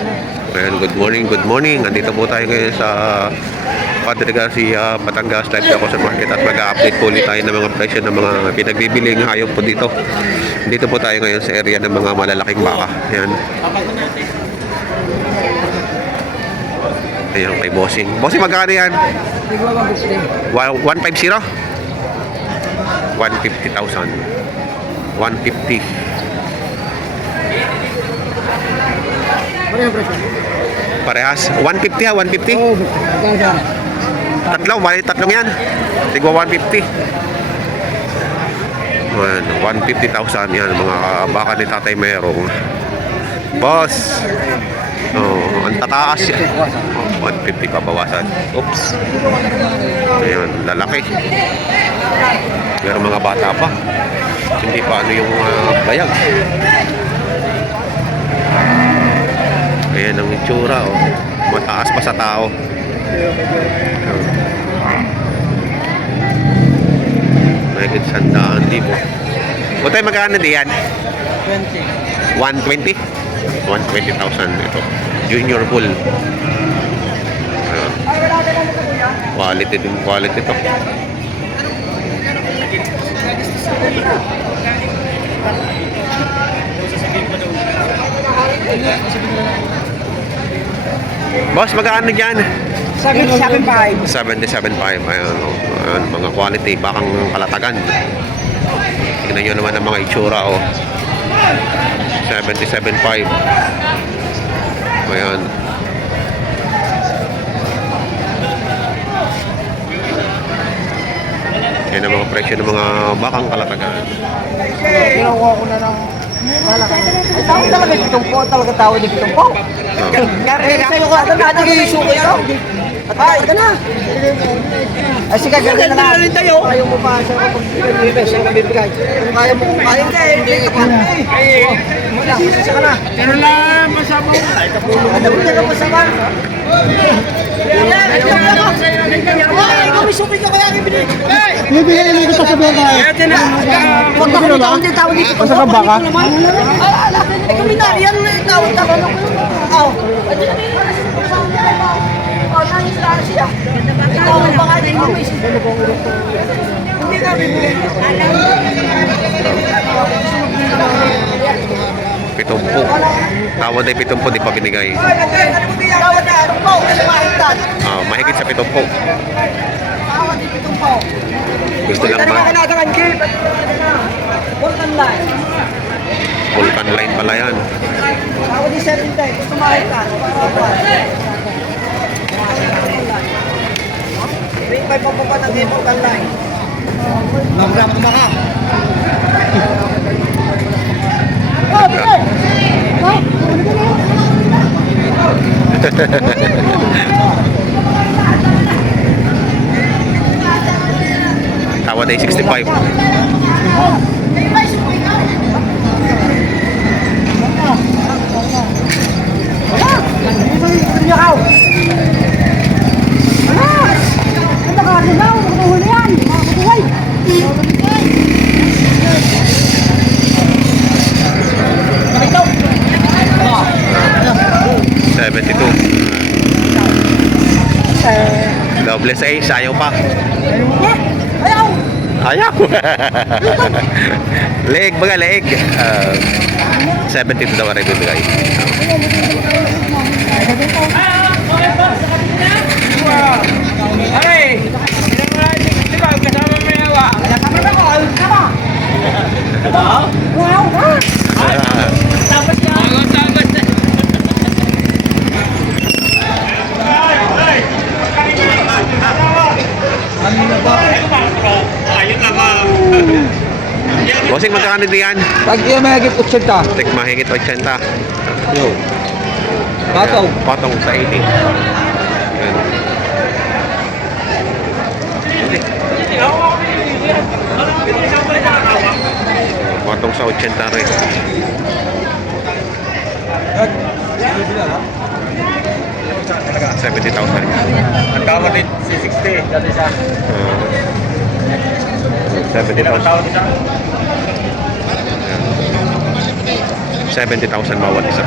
Ayan, good morning, good morning. Andito po tayo ngayon sa Padre Garcia, Batangas, live ako sa market at mag-update po ulit tayo ng mga presyo ng mga pinagbibiling hayop po dito. Dito po tayo ngayon sa area ng mga malalaking baka. Ayan. Ayan kay Bossing. Bossing, magkano yan? 150? 150,000. 150. Parehas. 150 ha, 150? Oo, Tatlong yan. Tigwa 150. 150,000 yan. Mga baka ni Tatay Merong. Boss. Oh, ang tataas yan. 150 pabawasan. Oops. Ayan, lalaki. Pero mga bata pa. Hindi pa ano yung bayag. Ayan ang itsura, oh. Mataas pa sa tao. Mahigit 100,000. O tayo magkano diyan? 120? 120,000 ito. Junior bull. Quality din, quality to. Boss, magkano dyan? 77.5. 77.5. Ayan, oh. Ayan, mga quality, bakang kalatagan. Tingnan nyo naman ang mga itsura, oh. 77.5. Ayan. Yan ang mga presyo ng mga bakang kalatagan. Kinukuha ko na ng malaki. Ay, tawag talaga itong po. Talaga tawag dito itong po. Kaya sa'yo ko ata na nag-iisuko ito. Ay, ito na. Ay, sige, gagawin na lang. Ayaw mo pa sa pag-ibigay. Siya ka bibigay. Kung kaya mo, kung kaya ka, hindi ka pa. Wala, masisa ka na. Pero lang, masama mo. Ano mo na lang masama? Ikaw may supin ka kaya ibigay. Bibigyan mo ito sa baka. Huwag ako nito, hindi tawag dito. Basta ka baka? Ay, ala, kami na, yan tawag ka. Aw, nangis na siya. Ikaw ang baka din mo. Hindi ka bibigay. Pitumpo. Tawad ay pitumpo, di pa binigay. Tawag na, ano po? Mahigit sa pitumpo. Tawag din itong po. Gusto lang Tara ma... ka natin ang jeep. Vulcan line. Vulcan line pala yan. Tawag din siya rin tayo. Gusto makita. Ring 5 pa pa ng Vulcan line. Nagrap ka baka. Oh, bigay! Oh, Tawad ay 65. Double size, ayaw pa. Ayaw. Leeg baga, leeg. 72 daw rin bibigay. Bossing, magkano diyan? Pag yung mahigit 80. Tek mahigit 80. Yo. Patong. Patong sa 80. Ayan. Patong sa 80 rin. 70,000. Ang tama din si 60 dati siya. 70,000 bawat isa.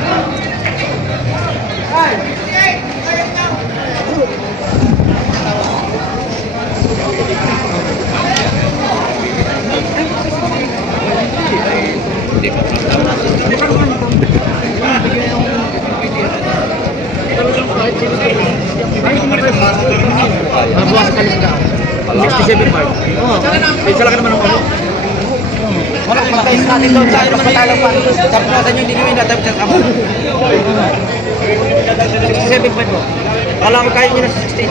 Mabuwas ka lang ka. 67.5. Oo. Isa lang naman ang ano. Wala kang magkais natin doon sa mas matalang pa. Tapos yung dinuin na tapos ang 67.5 po. Kala ko kaya nyo na sa 68.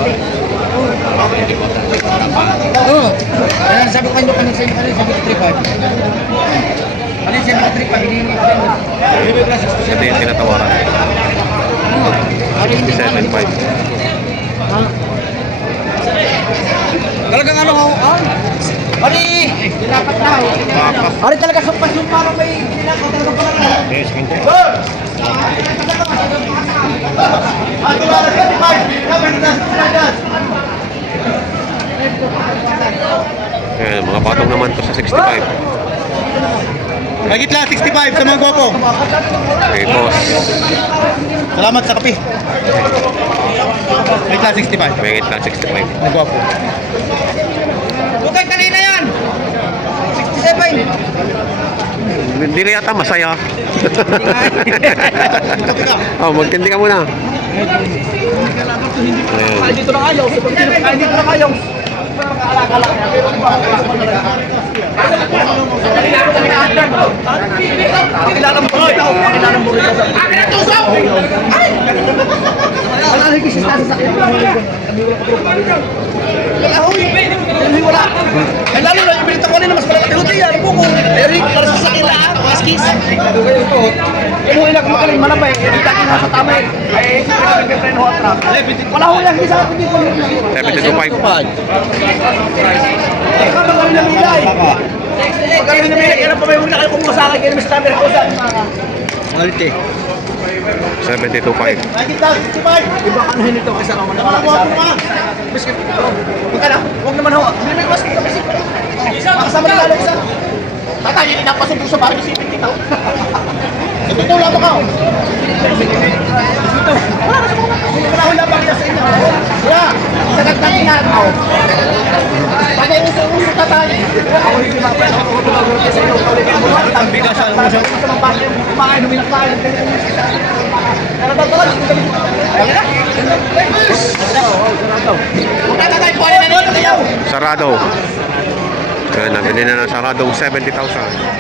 Oo. Kaya sabi ko kanyo kanina sa inyo kanina 73.5. Kanina 73.5. Hinihingi ko kanyo. Hinihingi ko na 67.5. Ito yung tinatawaran. 67.5. Talagang ano ako? Ari! Dapat na. Ari talaga sumpa-sumpa ka may ginagawa talaga pala. Yes, hindi. Ayan, mga patong naman to sa 65. May gitla, 65 sa mga gwapo. Okay, boss. Salamat sa kape. May gitla, 65. May lang 65. Mga gwapo. Bukay kanina yan! 67! Hindi na yata masaya. Magkindi ka muna. Ayan. Dito lang ayaw. Dito lang ayaw. Pakilalang buhay ako. Pakilalang buhay ako. Akin na tusaw! Ay! Wala rin kasi sa sasakyan. Wala. Ay lalo na yung pinita ko na mas malaki hotel yan. Buko. Eric, para sa sasakyan lang. Maskis. Kung ilag mo kaling manabay, hindi dati nasa tama eh. Ay, pinag-friend ho at wala ho yan. Hindi sa akin dito. 72.5. Ikaw magaling na milay. Magaling na milay. Kailan pa may huwag na kayo kumuha sa akin. Kailan may stammer ko saan. Quality. 72.5. Iba ka na nito kaysa naman na malaki sa akin. Biscuit. Huwag ka na. Huwag naman ho. Hindi may basket ka biscuit. Makasama na lalo isa. Tatay, hindi napasok sa bahay. Isipin kita. Ito lang ako. Ito. Wala ko labang niya sa inyo. Wala. Sa nagtangin na ako. Pagay mo sa ulo tatay. Ako hindi mapay. Ako tumagod sa inyo. Ang bigas sa ulo. Sa mga bagay. Kumakain huminak tayo. Ano ba ba? Ayan na. Huwag ka tatay. Kuha na nito kayo. Sarado. Kaya nabili na ng saradong 70,000.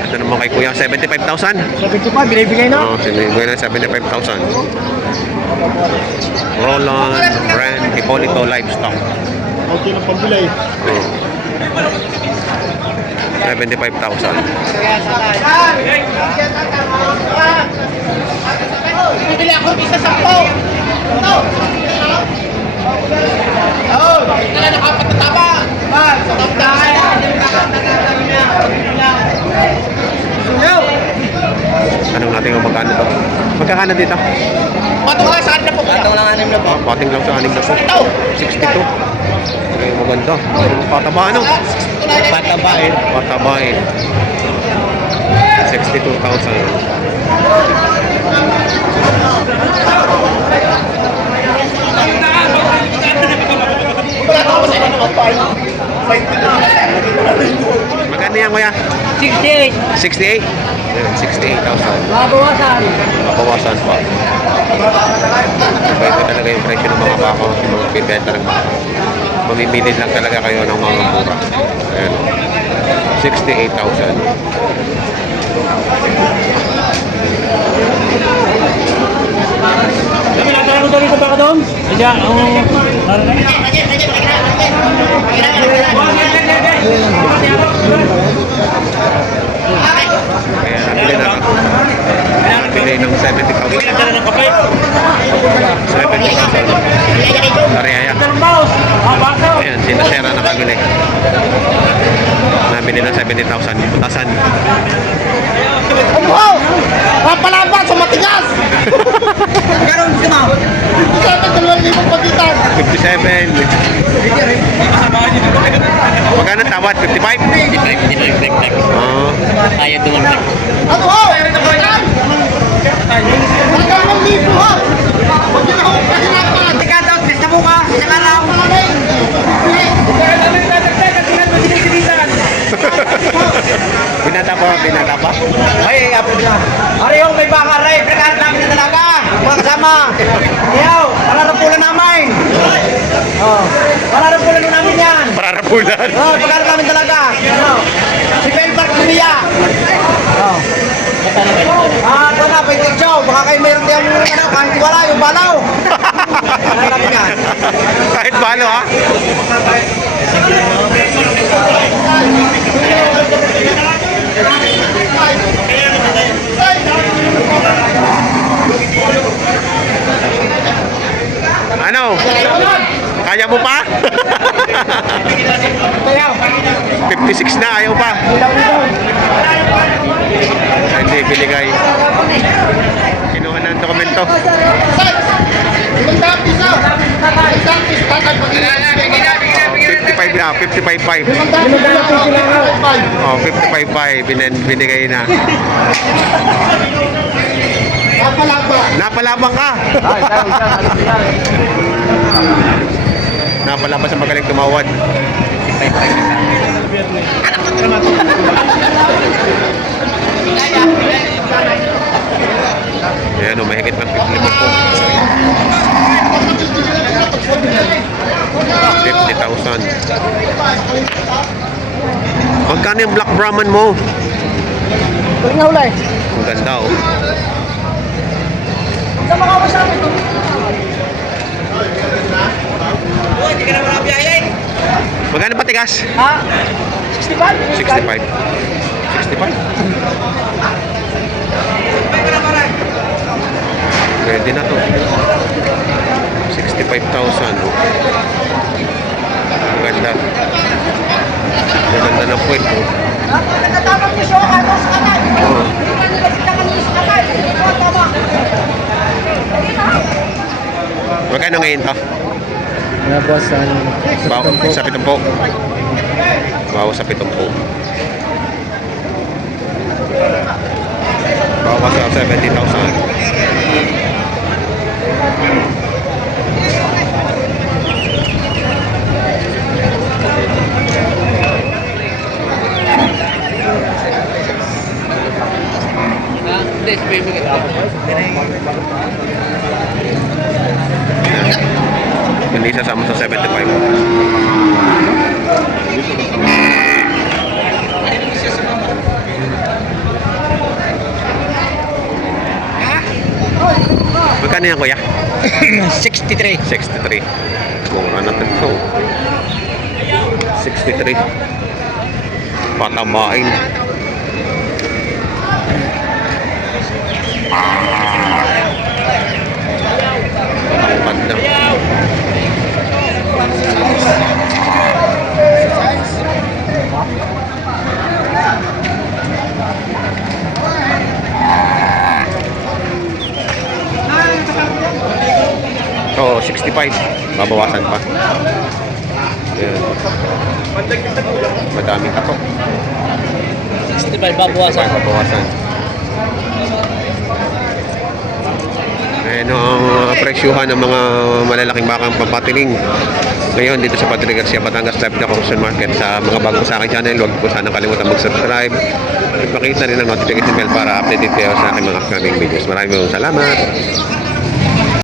Ito naman kay Kuya, 75,000. 75, binibigay na. Oo, sinibigay na 75,000. Roland Brand Hipolito Livestock. Okay ng pambilay. Oo. 75,000. Bibili ako isa sa po. Ito. Oo. Kaya nakapatataba. Man, sa kaptahan. Anong natin ang magkano to? Magkakano dito? Patong lang sa akin na po. Patong lang anim na po. Pating lang sa 6 na po. 62. Ay, maganda. Pataba ano? Pataba eh. Pataba eh. 62,000. Magkano yan, Kuya? 68. 68? Ayan, 68,000. Mabawasan. Mabawasan pa. Iba ito talaga yung presyo ng mga bako. Mga bibenta ng bako. Mamimili lang talaga kayo ng mga mura. Ayan. 68,000. Kami nagkaroon doon ko baka doon? Hindi, Kaya nabili na. Nabili ng 70,000. 70,000. Ariaya. Ayan, sinasera na kabili. Nabili ng 70,000. Putasan. Ano? Papalaban sa matigas! Ganon si Ma. Sabi 2,000 pagitan. 57. Magkano tawad? 55? Oo. Ayaw tumagdag. Ano ho? Magkano libo ho? Huwag yun ako pahirapan. Teka daw, testa mo ka. Teka lang. Binata pa, binata pa. Ay, kasama. Yaw, pararapulan namin. Oh, pararapulan namin yan. Pararapulan. Oh, pagkano namin talaga. Ano? Si Belbart Kumiya. Oh. Ito na, Pwede Chow. Baka kayo meron diyang ano, kahit wala, yung balaw. Ano namin yan? Kahit balo ha. Ano? Kaya mo pa? 56 na, ayaw pa. Hindi, binigay. Kinuha na ang dokumento. 55 na, 55.5. Oh, 55.5 binigay na. Napalabang ka. Napalabang sa magaling tumawad. Ayan o, mahigit ng 50 po. 50,000. Magkano yung Black Brahman mo? Ito nga ulay. Ang ganda oh. Sa mga kasama ito. Oh, hindi ka na makabiyaya eh. Magkano patigas? Ha? 65? 65. 65. Pwede na to. 65,000. Ang ganda. Ang ganda ng puwet. Nagtatapang mo siya ako sa kanal. Kita kami sa kanal. Ito tama. Magkano ngayon to? Boss, Sa 70. Bawas sa 70. Bawas sa 70,000. Hindi sasama sa 75. Magkano yan kuya? 63. 63. Mura natin to. 63. Patamain. Ang ganda. So, 65. Babawasan pa. Ayan. Madaming katok. 65 babawasan. Babawasan. Ayan ang presyuhan ng mga malalaking bakang papatiling. Ngayon dito sa Padre Garcia, Batangas Live na Auction Market. Sa mga bago sa aking channel, huwag po sana kalimutan mag-subscribe at makita rin ang notification bell para updated kayo sa aking mga upcoming videos. Maraming salamat!